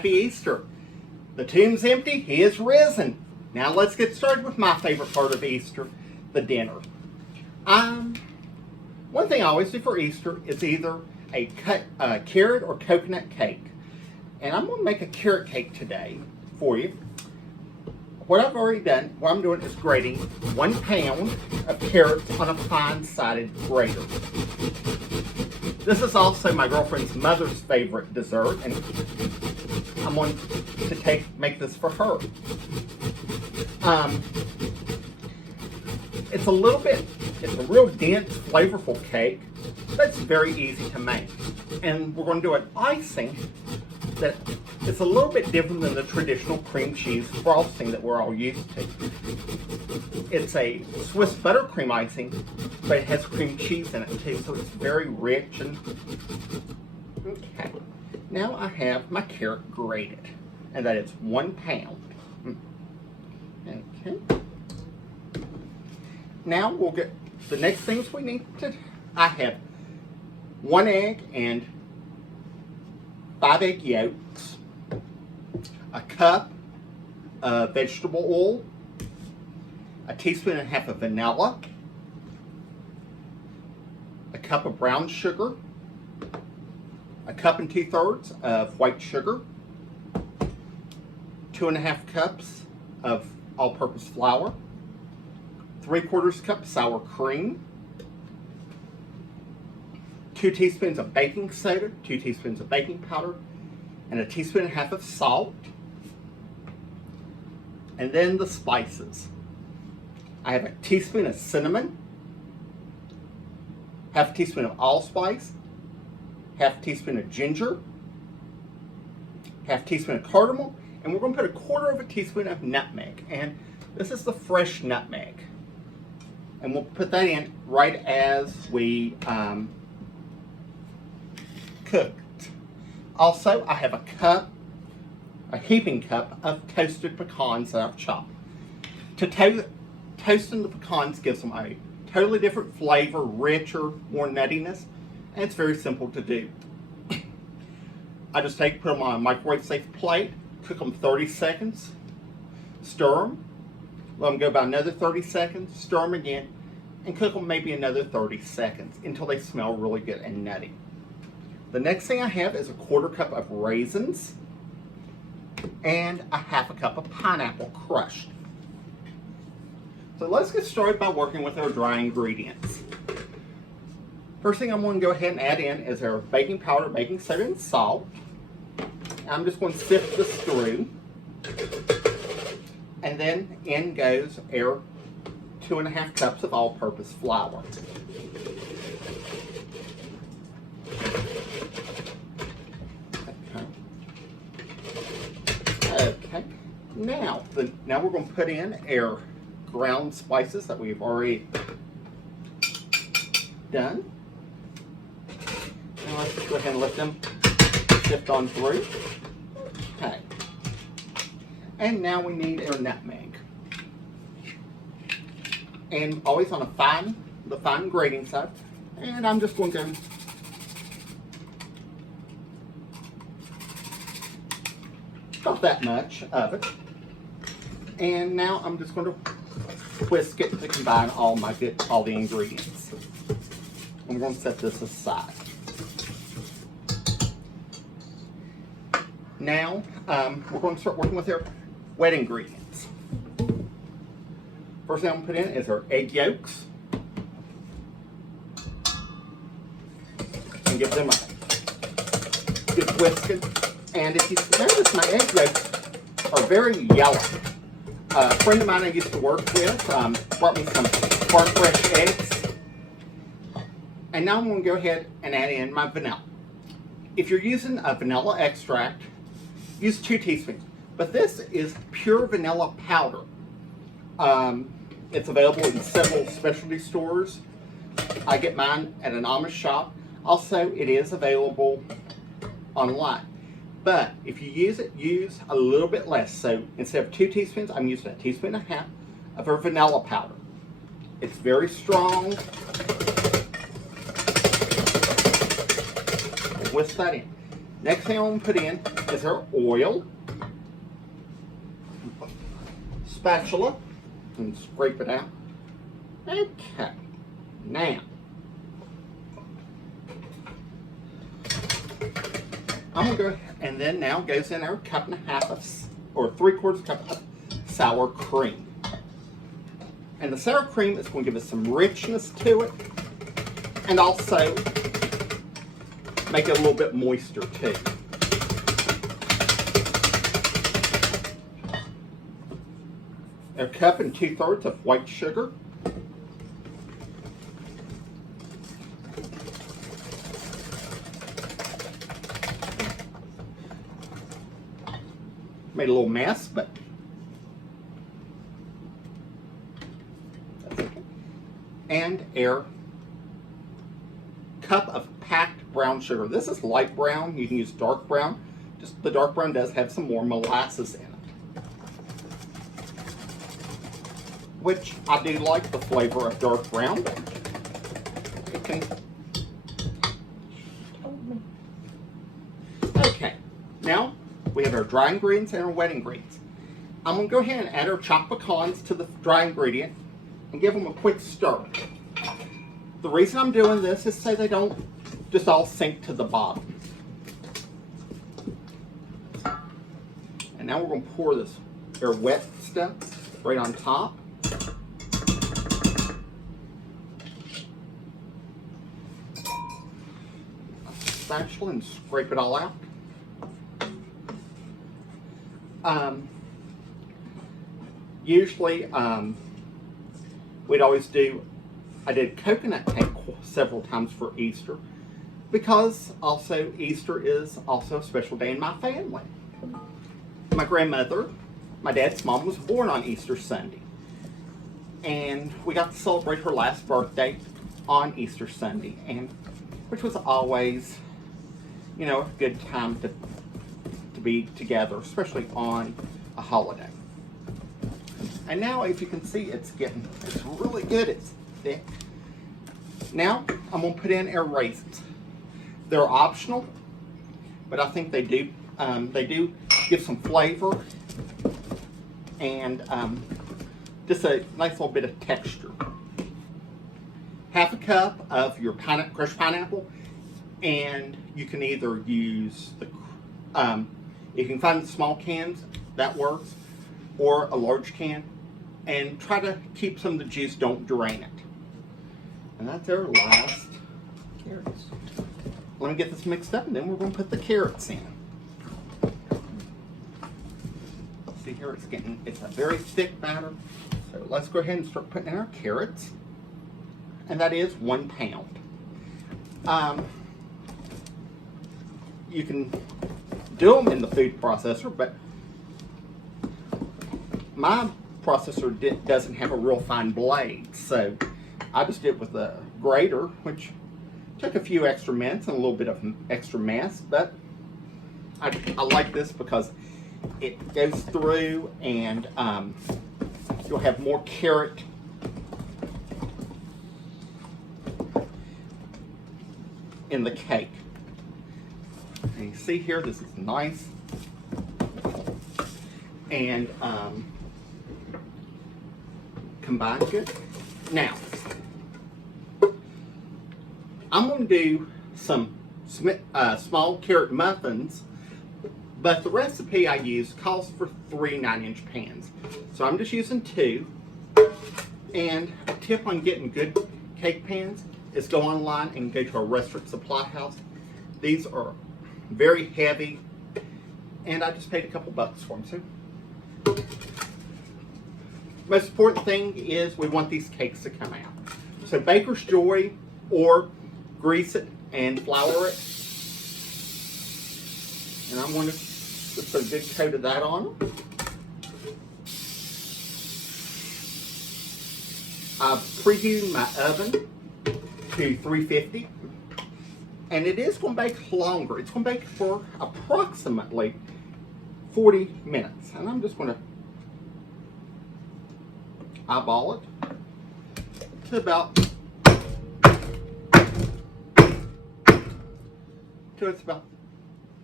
Happy Easter. The tomb's empty, he is risen. Now let's get started with my favorite part of Easter, the dinner. One thing I always do for Easter is either a carrot or coconut cake. And I'm going to make a carrot cake today for you. What I'm doing is grating 1 pound of carrots on a fine-sided grater. This is also my girlfriend's mother's favorite dessert, and I'm going to make this for her. It's a real dense, flavorful cake that's very easy to make. And we're going to do an icing that is a little bit different than the traditional cream cheese frosting that we're all used to. It's a Swiss buttercream icing, but it has cream cheese in it too, so it's very rich. And okay, now I have my carrot grated, and that is 1 pound. Okay. Now we'll get the next things we need to. I have 1 egg and 5 egg yolks, a cup of vegetable oil, a teaspoon and a half of vanilla, a cup of brown sugar, a cup and 2/3 of white sugar, 2½ cups of all-purpose flour, 3/4 cup sour cream, 2 teaspoons of baking soda, 2 teaspoons of baking powder, and a teaspoon and a half of salt. And then the spices. I have a teaspoon of cinnamon, half a teaspoon of allspice, half a teaspoon of ginger, half a teaspoon of cardamom, and we're going to put 1/4 teaspoon of nutmeg. And this is the fresh nutmeg. And we'll put that in right as we cooked. Also, I have a heaping cup of toasted pecans that I've chopped. Toasting the pecans gives them a totally different flavor, richer, more nuttiness, and it's very simple to do. I just put them on a microwave safe plate, cook them 30 seconds, stir them, let them go about another 30 seconds, stir them again, and cook them maybe another 30 seconds until they smell really good and nutty. The next thing I have is a 1/4 cup of raisins and a 1/2 cup of pineapple crushed. So let's get started by working with our dry ingredients. First thing I'm going to go ahead and add in is our baking powder, baking soda, and salt. I'm just going to sift this through. And then in goes our 2½ cups of all-purpose flour. Okay. Now we're going to put in our ground spices that we've already done. Now let's just go ahead and let them sift on through. Okay. And now we need our nutmeg. And always on the fine grating side. And I'm just going to about that much of it. And now I'm just going to whisk it to combine all the ingredients. I'm going to set this aside. Now we're going to start working with our wet ingredients. First thing I'm going to put in is our egg yolks. And give them a good whisking. And if you notice, my egg yolks are very yellow. A friend of mine I used to work with brought me some farm fresh eggs. And now I'm going to go ahead and add in my vanilla. If you're using a vanilla extract, use 2 teaspoons. But this is pure vanilla powder. It's available in several specialty stores. I get mine at an Amish shop. Also, it is available online. But if you use it, use a little bit less. So instead of 2 teaspoons, I'm using 1.5 teaspoons of our vanilla powder. It's very strong. Whisk that in. Next thing I'm going to put in is our oil. Spatula and scrape it out. Okay, now I'm gonna go, and then now goes in our 1.5 cups or 3/4 cup of sour cream. And the sour cream is going to give us some richness to it, and also make it a little bit moister too. A cup and 2/3 of white sugar. Made a little mess, but that's okay. And a cup of packed brown sugar. This is light brown. You can use dark brown. Just the dark brown does have some more molasses in it, which I do like the flavor of dark brown. It can... Okay, now we have our dry ingredients and our wet ingredients. I'm going to go ahead and add our chopped pecans to the dry ingredient and give them a quick stir. The reason I'm doing this is so they don't just all sink to the bottom. And now we're going to pour this, our wet stuff, right on top. Spatula and scrape it all out. Usually, we'd always do, I did coconut cake several times for Easter, because also Easter is also a special day in my family. My grandmother, my dad's mom, was born on Easter Sunday, and we got to celebrate her last birthday on Easter Sunday, and which was always, you know, a good time to be together, especially on a holiday. And now, if you can see, it's really good. It's thick. Now, I'm going to put in our raisins. They're optional, but I think they do give some flavor and just a nice little bit of texture. 1/2 cup of your crushed pineapple, and you can either use the you can find the small cans, that works, or a large can, and try to keep some of the juice, don't drain it. And that's our last carrots. Let me get this mixed up, and then we're going to put the carrots in. See here, it's a very thick batter. So let's go ahead and start putting in our carrots. And that is 1 pound. You can do them in the food processor, but my processor doesn't have a real fine blade, so I just did it with a grater, which took a few extra minutes and a little bit of extra mess, but I like this because it goes through, and you'll have more carrot in the cake. And you see here, this is nice and combined good. Now, I'm going to do some small carrot muffins, but the recipe I use calls for 3 9-inch pans. So I'm just using 2. And a tip on getting good cake pans is go online and go to a restaurant supply house. These are very heavy, and I just paid a couple bucks for them. So, most important thing is we want these cakes to come out. So Baker's Joy, or grease it and flour it. And I'm going to just put a good coat of that on them. I've preheated my oven to 350. And it is going to bake longer. It's going to bake for approximately 40 minutes. And I'm just going to eyeball it to about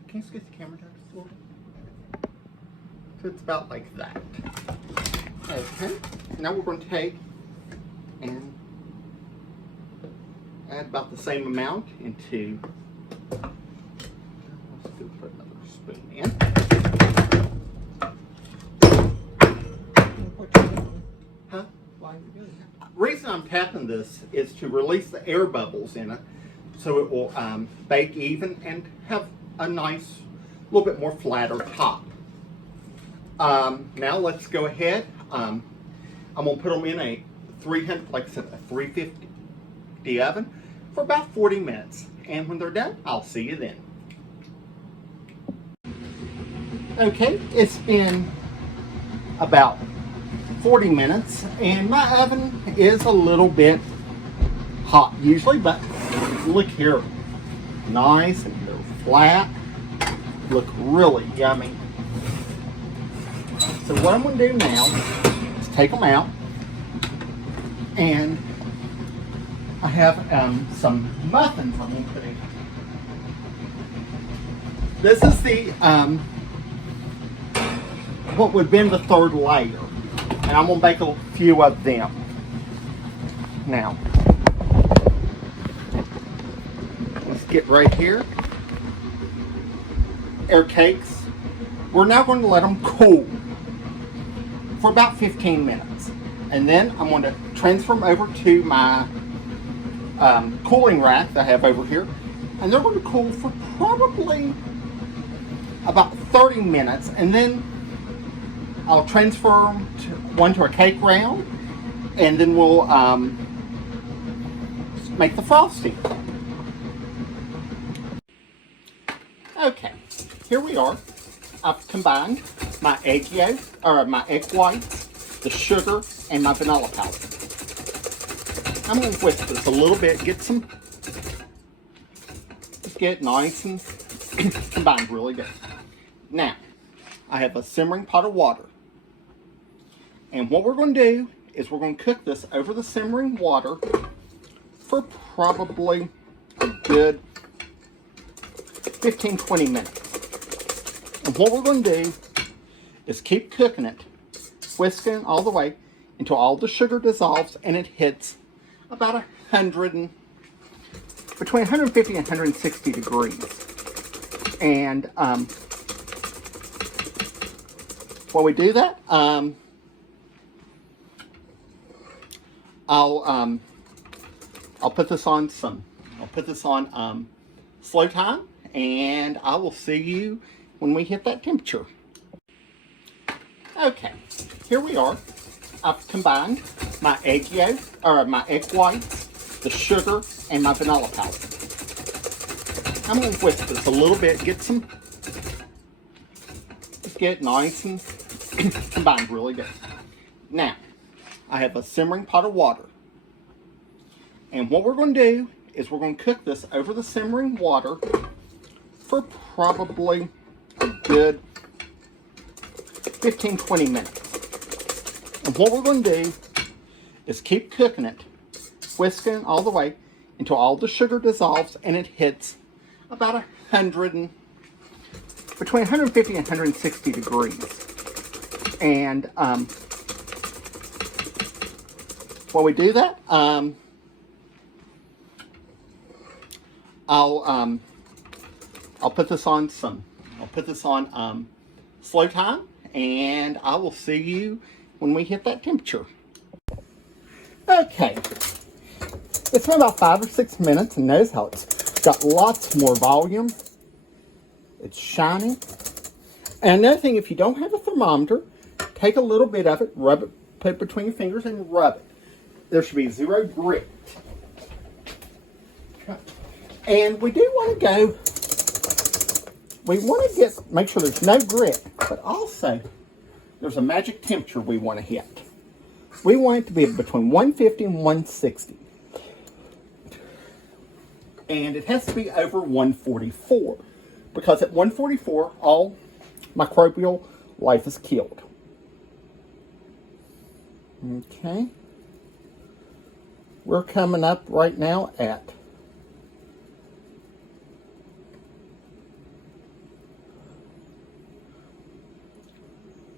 Can you scoot the camera down just a little bit? So it's about like that. Okay. Now we're going to take and add about the same amount into. Let's go put another spoon in. Huh? Why are you doing that? The reason I'm tapping this is to release the air bubbles in it, so it will bake even and have a nice, little bit more flatter top. Now let's go ahead. I'm gonna put them in a 300, like I said, a 350 oven for about 40 minutes. And when they're done, I'll see you then. Okay, it's been about 40 minutes and my oven is a little bit hot usually, but look here, nice and they're flat, look really yummy. So what I'm going to do now is take them out, and I have some muffins I'm going to put in. This is the what would have been the third layer, and I'm going to bake a few of them. Now, let's get right here. Air cakes. We're now going to let them cool for about 15 minutes. And then I'm going to transfer them over to my cooling rack that I have over here. And they're going to cool for probably about 30 minutes. And then I'll transfer one to a cake round. And then we'll make the frosting. Okay, here we are. I've combined my egg yolk, or my egg whites, the sugar, and my vanilla powder. I'm going to whisk this a little bit, just get it nice and combined really good. Now, I have a simmering pot of water. And what we're going to do is we're going to cook this over the simmering water for probably a good 15-20 minutes. And what we're going to do is keep cooking it, whisking all the way until all the sugar dissolves and it hits about between 150 and 160 degrees. And while we do that, I'll put this on slow time, and I will see you when we hit that temperature. Okay, here we are. I've combined my egg yolk, or my egg whites, the sugar, and my vanilla powder. I'm going to whisk this a little bit, just get it nice and combined really good. Now, I have a simmering pot of water. And what we're going to do is we're going to cook this over the simmering water for probably a good 15-20 minutes. And what we're going to do is keep cooking it, whisking all the way until all the sugar dissolves and it hits about between 150 and 160 degrees. And while we do that, I'll put this on slow time, and I will see you when we hit that temperature. Okay, it's been about 5 or 6 minutes, and notice how it's got lots more volume. It's shiny. And another thing, if you don't have a thermometer, take a little bit of it, rub it, put it between your fingers and rub it. There should be 0 grit. And we do want to make sure there's no grit, but also there's a magic temperature we want to hit. We want it to be between 150 and 160. And it has to be over 144, because at 144, all microbial life is killed. Okay. We're coming up right now at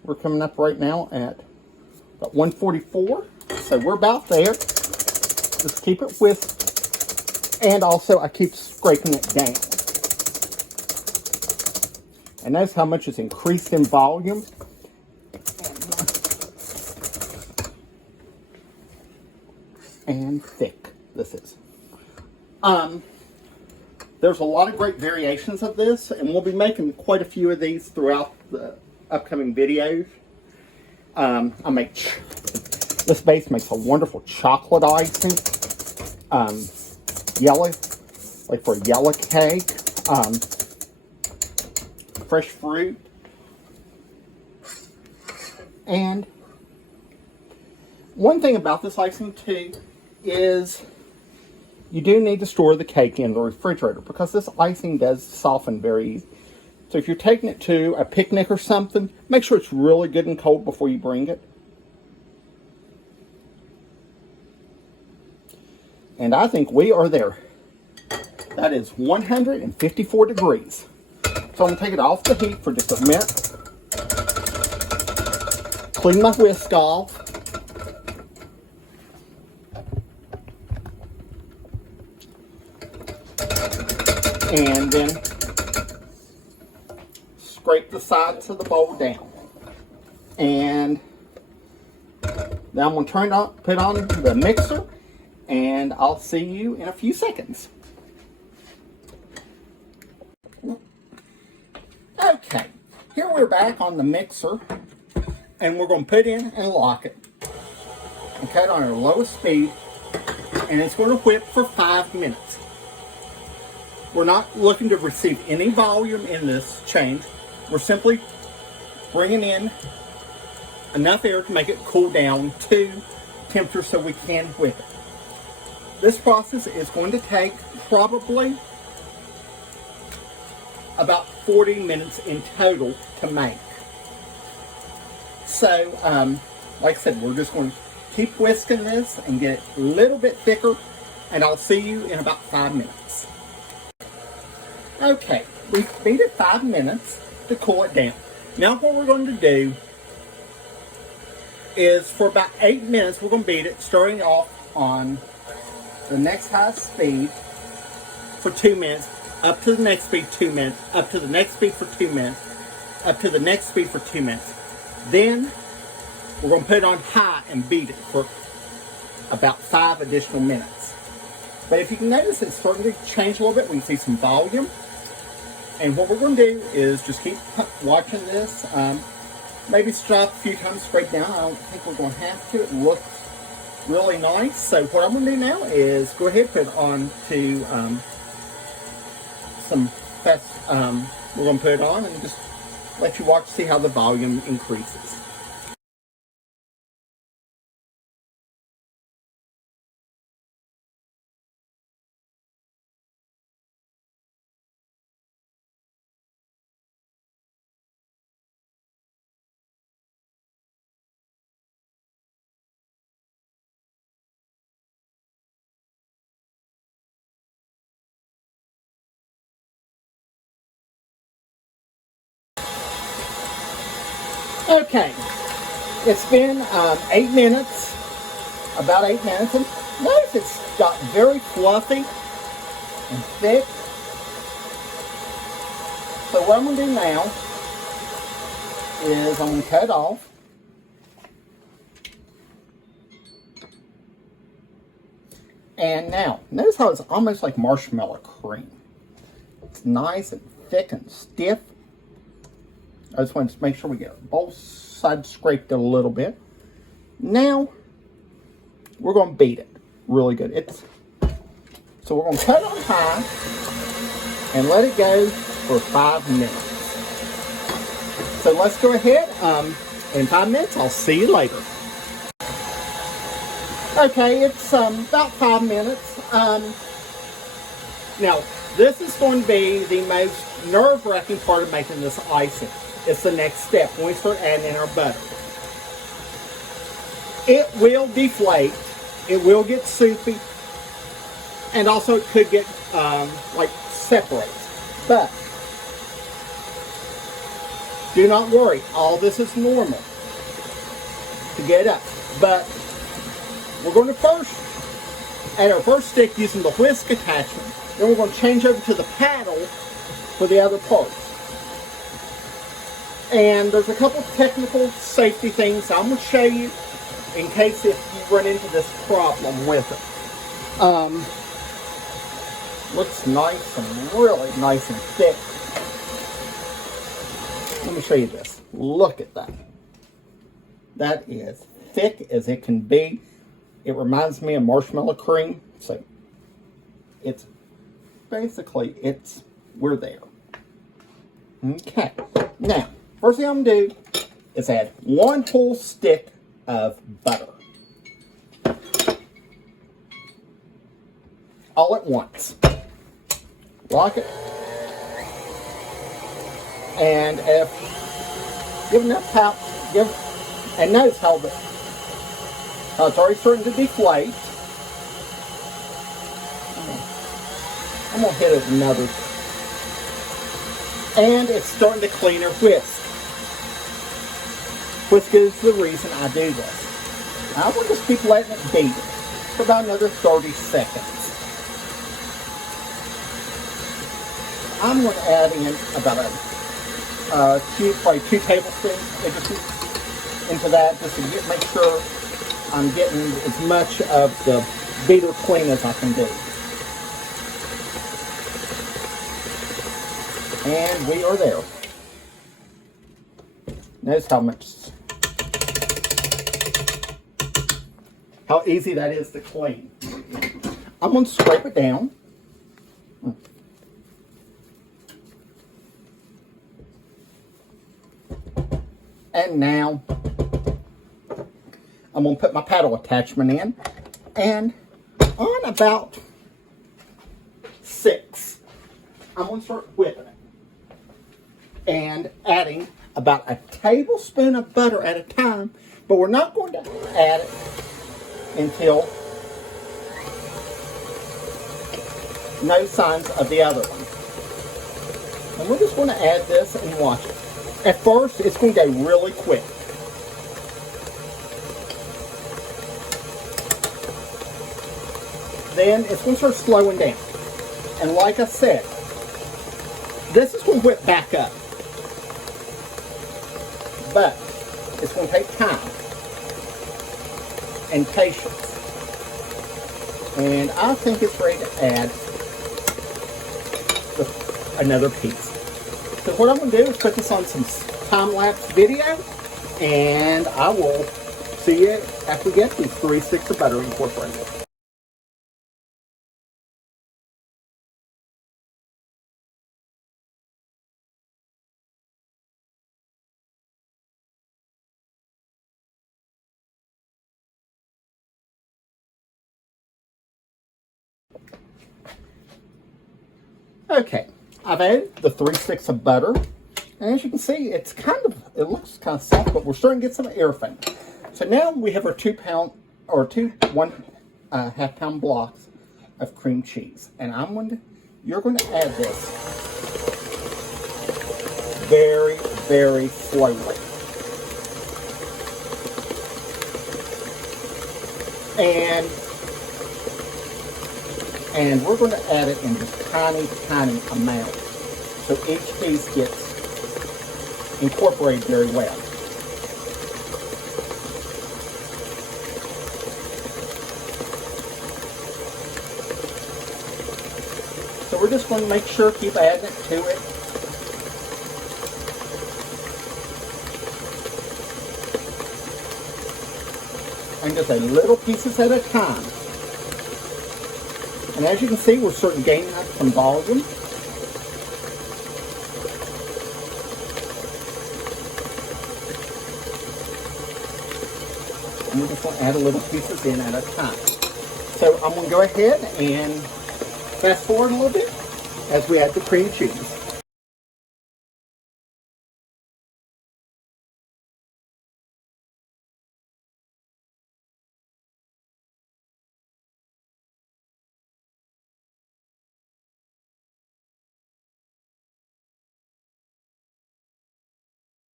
We're coming up right now at about 144. So we're about there. Just keep it whisked. And also I keep scraping it down. And notice how much it's increased in volume. And thick this is. There's a lot of great variations of this, and we'll be making quite a few of these throughout the upcoming videos. This base makes a wonderful chocolate icing. Yellow, like for a yellow cake. Fresh fruit. And one thing about this icing too is you do need to store the cake in the refrigerator because this icing does soften very easy. So if you're taking it to a picnic or something, make sure it's really good and cold before you bring it. And I think we are there. That is 154 degrees. So I'm going to take it off the heat for just a minute. Clean my whisk off. And then scrape the sides of the bowl down. And now I'm going to put on the mixer, and I'll see you in a few seconds. Okay, here we're back on the mixer, and we're going to put in and lock it. And cut on our lowest speed, and it's going to whip for 5 minutes. We're not looking to receive any volume in this change. We're simply bringing in enough air to make it cool down to temperature so we can whip it. This process is going to take probably about 40 minutes in total to make. So, like I said, we're just going to keep whisking this and get it a little bit thicker, and I'll see you in about 5 minutes. Okay, we've beat it 5 minutes to cool it down. Now what we're going to do is for about 8 minutes, we're going to beat it, starting off on the next high speed for 2 minutes, up to the next speed 2 minutes, up to the next speed for 2 minutes, up to the next speed for 2 minutes. Then we're going to put it on high and beat it for about 5 additional minutes. But if you can notice, it's starting to change a little bit. We can see some volume. And what we're going to do is just keep watching this. Maybe stop a few times, scrape down. I don't think we're going to have to. It looks really nice. So what I'm going to do now is go ahead and put it on to some fast. We're going to put it on and just let you watch, see how the volume increases. Okay, it's been 8 minutes, about 8 minutes, and notice it's got very fluffy and thick. So what I'm going to do now is I'm going to cut it off. And now, notice how it's almost like marshmallow cream. It's nice and thick and stiff. I just want to make sure we get both sides scraped a little bit. Now, we're going to beat it really good. So we're going to cut on high and let it go for 5 minutes. So let's go ahead. In 5 minutes, I'll see you later. Okay, it's about 5 minutes. Now, this is going to be the most nerve-wracking part of making this icing. It's the next step when we start adding in our butter. It will deflate, it will get soupy, and also it could get like separate. But Do not worry, all this is normal to get up. But we're going to first add our first stick using the whisk attachment. Then we're going to change over to the paddle for the other parts. And there's a couple technical safety things I'm going to show you in case if you run into this problem with it. Looks nice and really nice and thick. Let me show you this. Look at that. That is thick as it can be. It reminds me of marshmallow cream. So it's basically, we're there. Okay. Now, first thing I'm going to do is add 1 whole stick of butter. All at once. Lock it. And if give enough power, and notice how it's already starting to deflate. I'm gonna hit it another, and it's starting to clean or whisk. Whisk is the reason I do this. I will just keep letting it beat for about another 30 seconds. I'm going to add in about probably 2 tablespoons into that, just to make sure I'm getting as much of the beater clean as I can do. And we are there. Notice how easy that is to clean. I'm going to scrape it down. And now I'm going to put my paddle attachment in, and on about 6, I'm going to start whipping it and adding about a tablespoon of butter at a time, but we're not going to add it until no signs of the other one. And we're just going to add this and watch it. At first, it's going to go really quick. Then it's going to start slowing down. And like I said, this is going to whip back up. But it's going to take time and patience. And I think it's ready to add another piece. So what I'm going to do is put this on some time-lapse video, and I will see you after we get these 3 sticks of butter incorporated. Okay, I've added the 3 sticks of butter, and as you can see, it looks kind of soft, but we're starting to get some air from it. So now we have our 2 1/2 pound blocks of cream cheese, and you're going to add this very, very slowly. And we're going to add it in just tiny, tiny amounts, so each piece gets incorporated very well. So we're just going to make sure, keep adding it to it. And just little pieces at a time. And as you can see, we're starting to gain up some volume. And we're just going to add a little pieces in at a time. So I'm going to go ahead and fast forward a little bit as we add the cream cheese.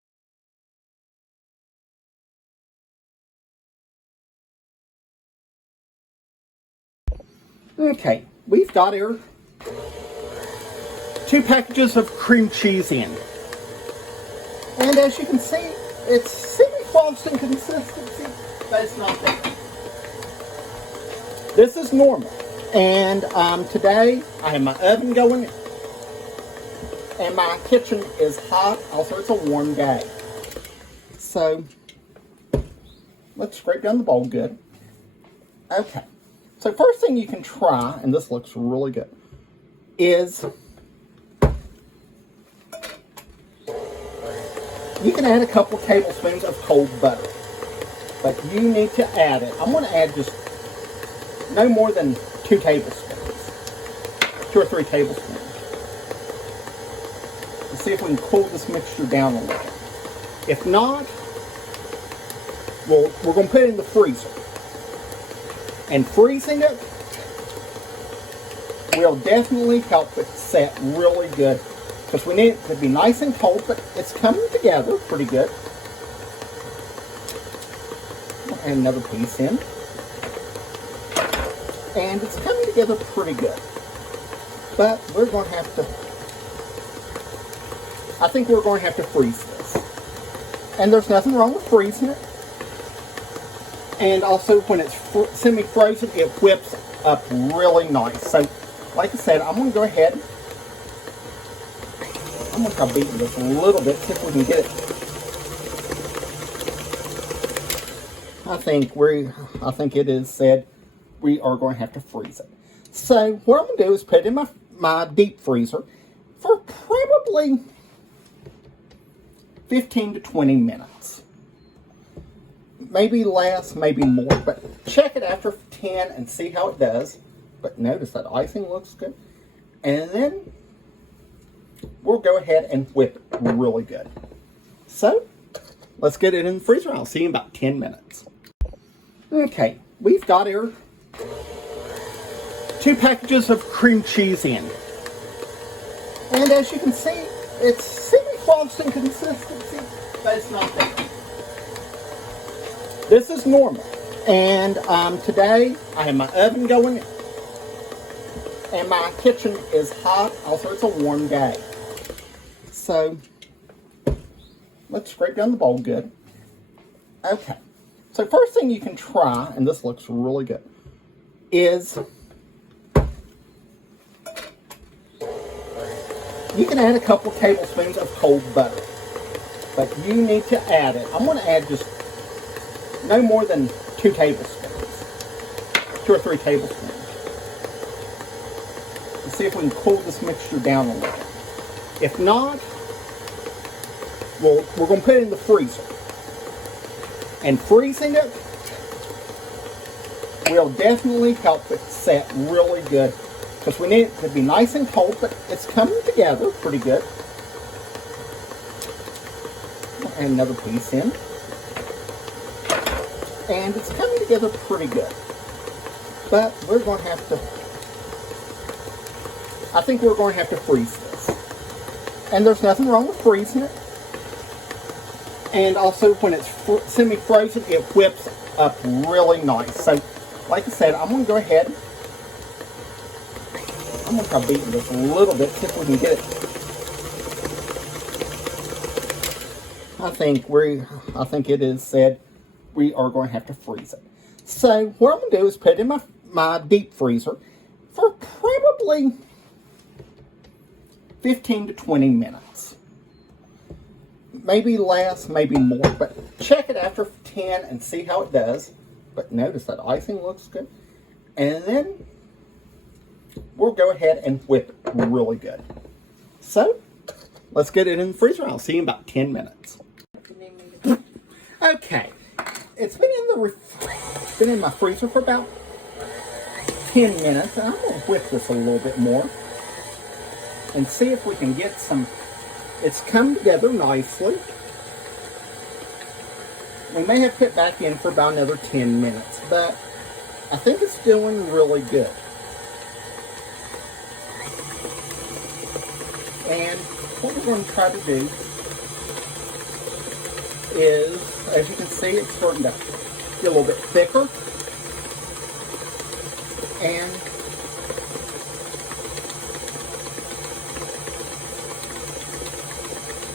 Okay, we've got here 2 packages of cream cheese in. And as you can see, it's semi-frosting consistency, but it's not there. This is normal. And today, I have my oven going, and my kitchen is hot. Also, it's a warm day. So, let's scrape down the bowl good. Okay. So, first thing you can try, and this looks really good, is you can add a couple tablespoons of cold butter. But you need to add it. I'm going to add just no more than 2 tablespoons. 2 or 3 tablespoons. Let's see if we can cool this mixture down a little. If not, we're going to put it in the freezer. And freezing it will definitely help it set really good. Because we need it to be nice and cold, but it's coming together pretty good. And another piece in. And it's coming together pretty good. But we're going to have to, I think we're going to have to freeze this. And there's nothing wrong with freezing it. And also when it's semi-frozen, it whips up really nice. So, like I said, I'm going to go ahead. I'm going to try beating this a little bit, see if we can get it. I think it is said we are going to have to freeze it. So what I'm going to do is put it in my deep freezer for probably 15 to 20 minutes. Maybe less, maybe more, but check it after 10 and see how it does. But notice that icing looks good. And then we'll go ahead and whip it really good. So, let's get it in the freezer. I'll see you in about 10 minutes. Okay, we've got here 2 packages of cream cheese in. And as you can see, it's semi-frosting consistency, but it's not there. This is normal. And today, I have my oven going, and my kitchen is hot. Also, it's a warm day. So, let's scrape down the bowl good. Okay. So, first thing you can try, and this looks really good, is you can add a couple tablespoons of cold butter. But you need to add it. I'm going to add just no more than 2 tablespoons. 2 or 3 tablespoons. Let's see if we can cool this mixture down a little. If not, we're going to put it in the freezer. And freezing it will definitely help it set really good. Because we need it to be nice and cold, but it's coming together pretty good. And another piece in. And it's coming together pretty good. But we're going to have to, I think we're going to have to freeze this. And there's nothing wrong with freezing it. And also when it's semi-frozen, it whips up really nice. So, like I said, I'm going to go ahead. I'm going to try beating this a little bit, see if we can get it. I think it is said we are going to have to freeze it. So what I'm going to do is put it in my deep freezer for probably 15 to 20 minutes. Maybe less, maybe more, but check it after 10 and see how it does. But notice that icing looks good. And then we'll go ahead and whip it really good. So, let's get it in the freezer. I'll see you in about 10 minutes. Okay, it's been in my freezer for about 10 minutes. And I'm going to whip this a little bit more and see if we can get some. It's come together nicely. We may have to put back in for about another 10 minutes, but I think it's doing really good. And what we're going to try to do is, as you can see, it's starting to get a little bit thicker. And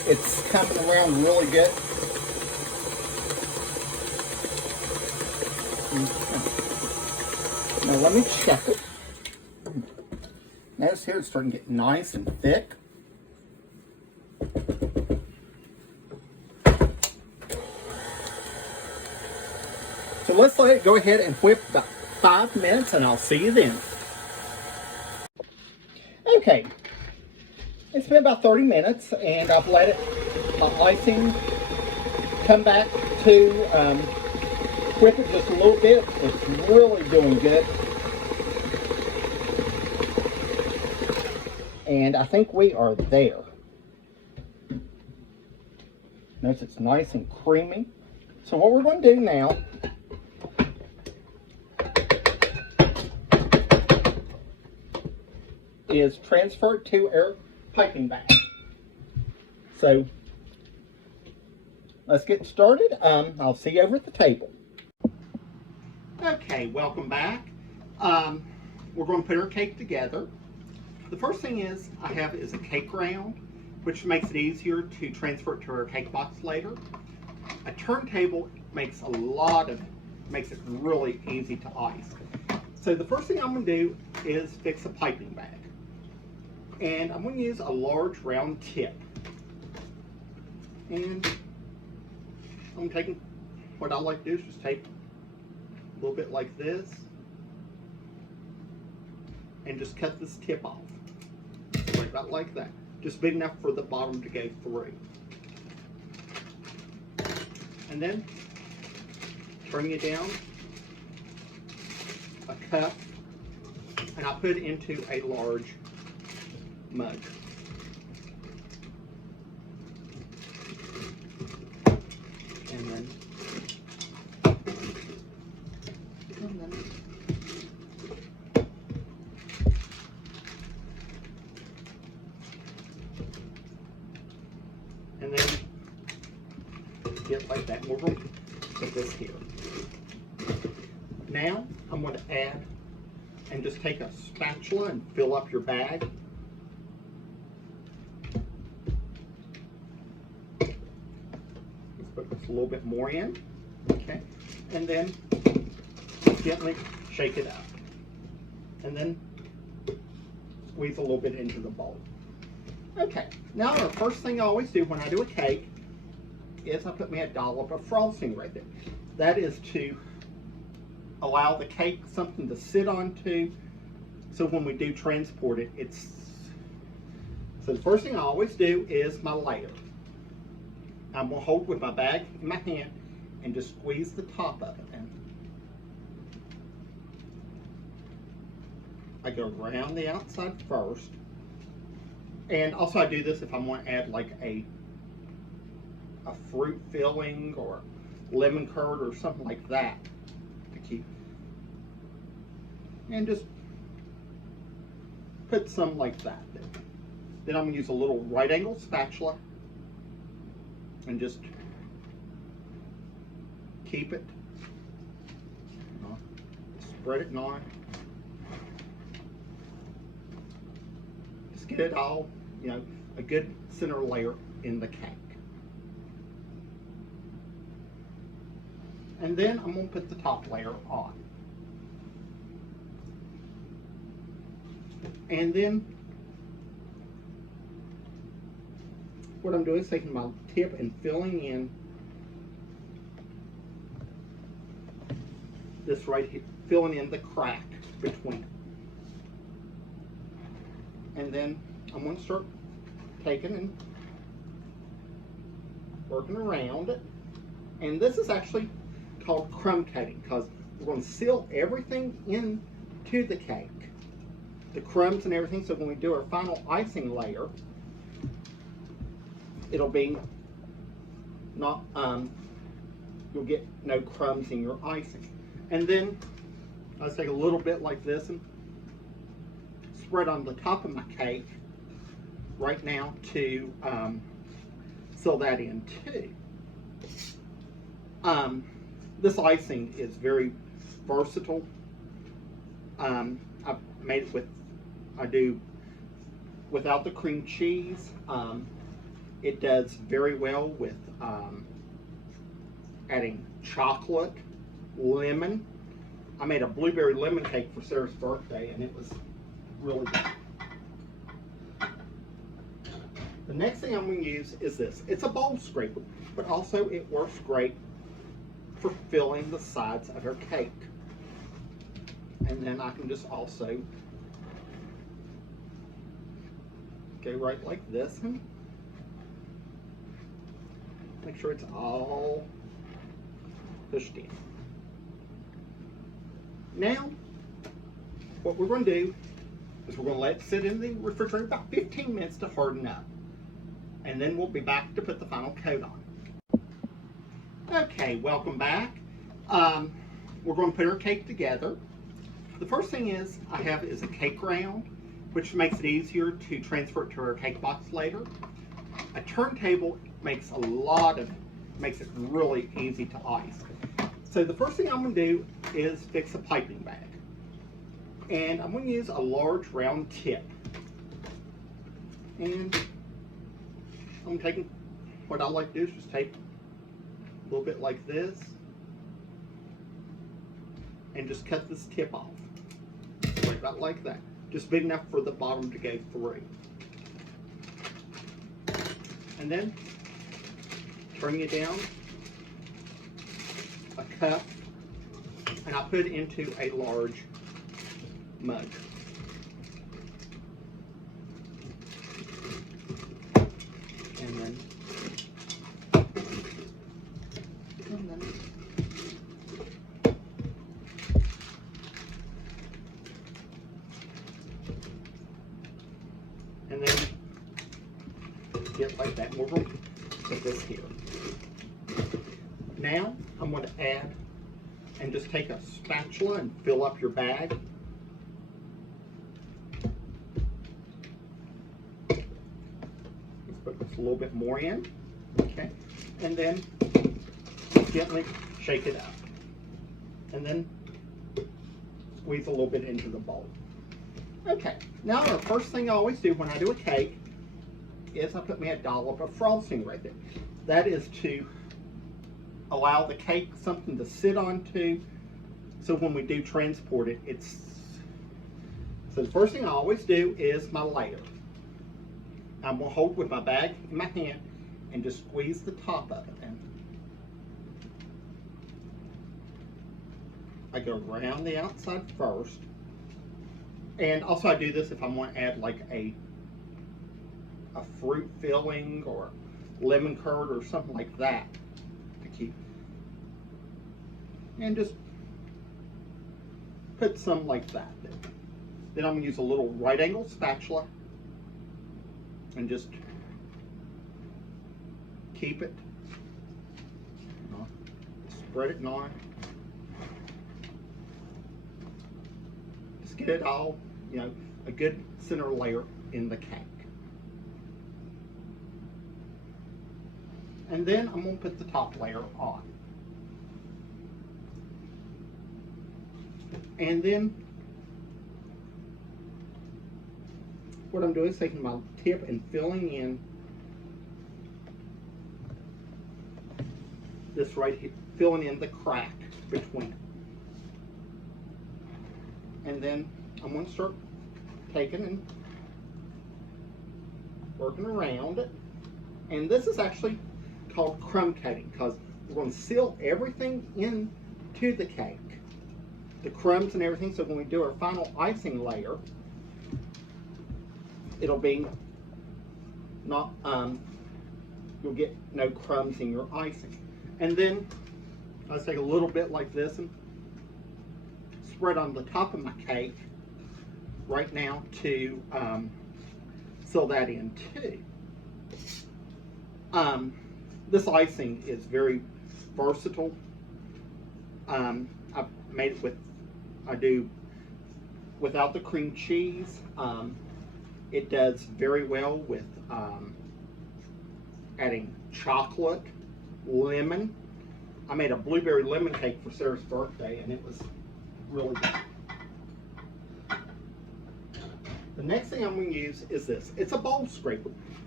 It's coming around really good. Now let me check it. Notice here it's starting to get nice and thick. So let's let it go ahead and whip about 5 minutes, and I'll see you then. Okay, it's been about 30 minutes, and I've let my icing come back to whip it just a little bit. It's really doing good. And I think we are there. Notice it's nice and creamy. So what we're going to do now is transfer it to our piping bag. So let's get started. I'll see you over at the table. Okay, welcome back. We're going to put our cake together. The first thing I have is a cake round, which makes it easier to transfer it to our cake box later. A turntable makes it really easy to ice. So the first thing I'm going to do is fix a piping bag. And I'm going to use a large round tip. And I'm taking, what I like to do is just take a little bit like this and just cut this tip off. Right about like that. Just big enough for the bottom to go through. And then turn it down a cup, and I put it into a large mug. And then get like that. We're going to put this here. Now I'm going to add and just take a spatula and fill up your bag. Let's put this a little bit more in. Okay. And then gently shake it up. And then squeeze a little bit into the bowl. Okay. Now the first thing I always do when I do a cake is I put me a dollop of frosting right there. That is to allow the cake something to sit onto, so when we do transport it, so the first thing I always do is my layer. I'm going to hold with my bag in my hand and just squeeze the top of it. And I go around the outside first. And also I do this if I want to add like a fruit filling or lemon curd or something like that to keep. And just put some like that. Then I'm going to use a little right angle spatula and just keep it. Spread it on. Just get it all, a good center layer in the cake. And then I'm going to put the top layer on. And then what I'm doing is taking my tip and filling in this right here, filling in the crack between it. And then I'm going to start taking and working around it. And this is actually called crumb coating because we're going to seal everything into the cake, the crumbs and everything, so when we do our final icing layer, it'll be not, you'll get no crumbs in your icing. And then I'll take a little bit like this and spread on the top of my cake right now to seal that in too. This icing is very versatile. I've made it with, I do without the cream cheese. It does very well with adding chocolate, lemon. I made a blueberry lemon cake for Sarah's birthday, and it was really good. The next thing I'm going to use is this. It's a bowl scraper, but also it works great for filling the sides of our cake. And then I can just also go right like this and make sure it's all pushed in. Now, what we're going to do is we're going to let it sit in the refrigerator about 15 minutes to harden up. And then we'll be back to put the final coat on. Okay, welcome back. We're going to put our cake together. The first thing I have is a cake round, which makes it easier to transfer it to our cake box later. A turntable makes it really easy to ice. So the first thing I'm going to do is fix a piping bag. And I'm going to use a large round tip. And I'm taking, what I like to do is just take a little bit like this and just cut this tip off. Right about like that. Just big enough for the bottom to go through. And then turn it down a cup, and I put it into a large mug. And then get like that. We're going to put this here. Now I'm going to add and just take a spatula and fill up your bag. Let's put this a little bit more in. Okay. And then gently shake it up. And then squeeze a little bit into the bowl. Okay, now the first thing I always do when I do a cake is I put me a dollop of frosting right there. That is to allow the cake something to sit onto, so when we do transport it, so the first thing I always do is my layer. I'm going to hold with my bag in my hand and just squeeze the top of it. And I go around the outside first. And also I do this if I want to add like a fruit filling or lemon curd or something like that to keep. And just put some like that. Then I'm going to use a little right angle spatula and just keep it. Spread it on. Just get it all, a good center layer in the cake. And then I'm going to put the top layer on. And then what I'm doing is taking my tip and filling in this right here, filling in the crack between it. And then I'm going to start taking and working around it. And this is actually called crumb coating because we're going to seal everything into the cake, the crumbs and everything, so when we do our final icing layer, it'll be not, you'll get no crumbs in your icing. And then I'll take a little bit like this and spread on the top of my cake right now to seal that in too. This icing is very versatile. I've made it I do without the cream cheese. It does very well with adding chocolate, lemon. I made a blueberry lemon cake for Sarah's birthday, and it was really good. The next thing I'm going to use is this. It's a bowl scraper,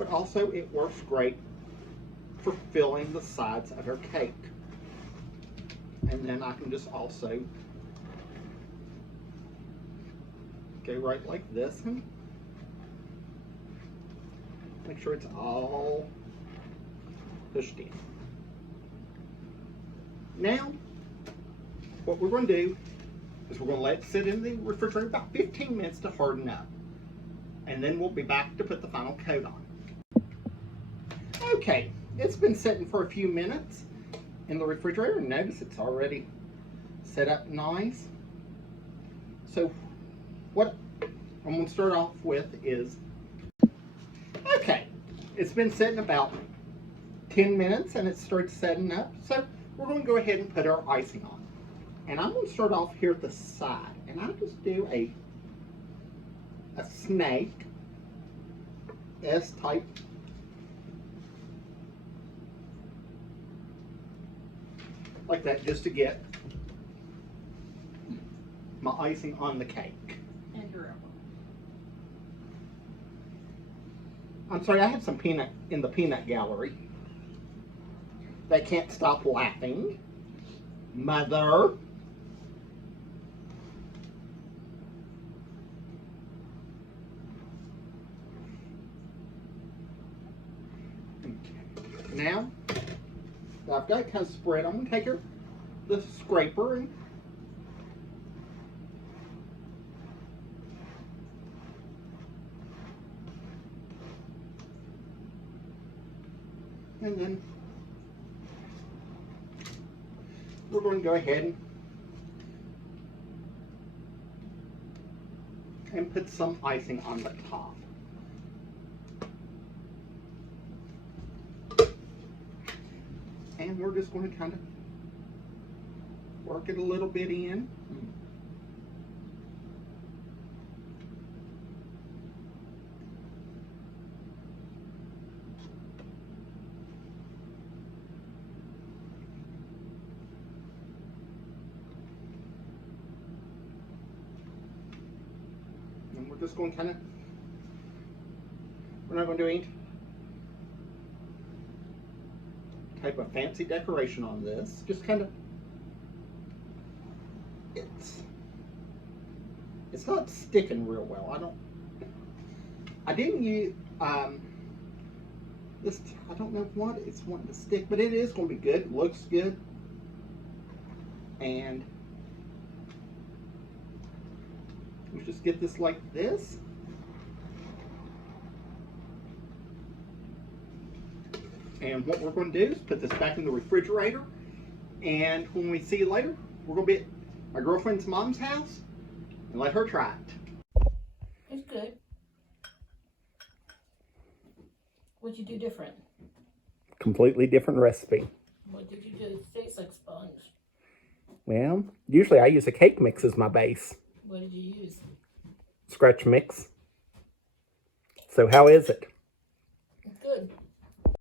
but also it works great for filling the sides of our cake. And then I can just also go right like this and make sure it's all pushed in. Now, what we're going to do is we're going to let it sit in the refrigerator about 15 minutes to harden up. And then we'll be back to put the final coat on. Okay, it's been sitting for a few minutes in the refrigerator. Notice it's already set up nice. So what I'm going to start off with is, okay, it's been sitting about 10 minutes and it starts setting up. So we're going to go ahead and put our icing on. And I'm going to start off here at the side. And I'll just do a snake S-type like that, just to get my icing on the cake. And your elbow. I'm sorry, I have some peanut in the peanut gallery. They can't stop laughing. Mother. Okay. Now, I've got it kind of spread. I'm going to take the scraper and then we're going to go ahead and put some icing on the top. And we're just going to kind of work it a little bit in. And we're just going to kind of, we're not going to do any type of fancy decoration on this. Just kind of, it's not sticking real well. I didn't use this. I don't know what it's wanting to stick, but it is going to be good. It looks good, and we just get this like this. And what we're going to do is put this back in the refrigerator. And when we see you later, we're going to be at my girlfriend's mom's house and let her try it. It's good. What'd you do different? Completely different recipe. What did you do? It tastes like sponge. Well, usually I use a cake mix as my base. What did you use? Scratch mix. So how is it?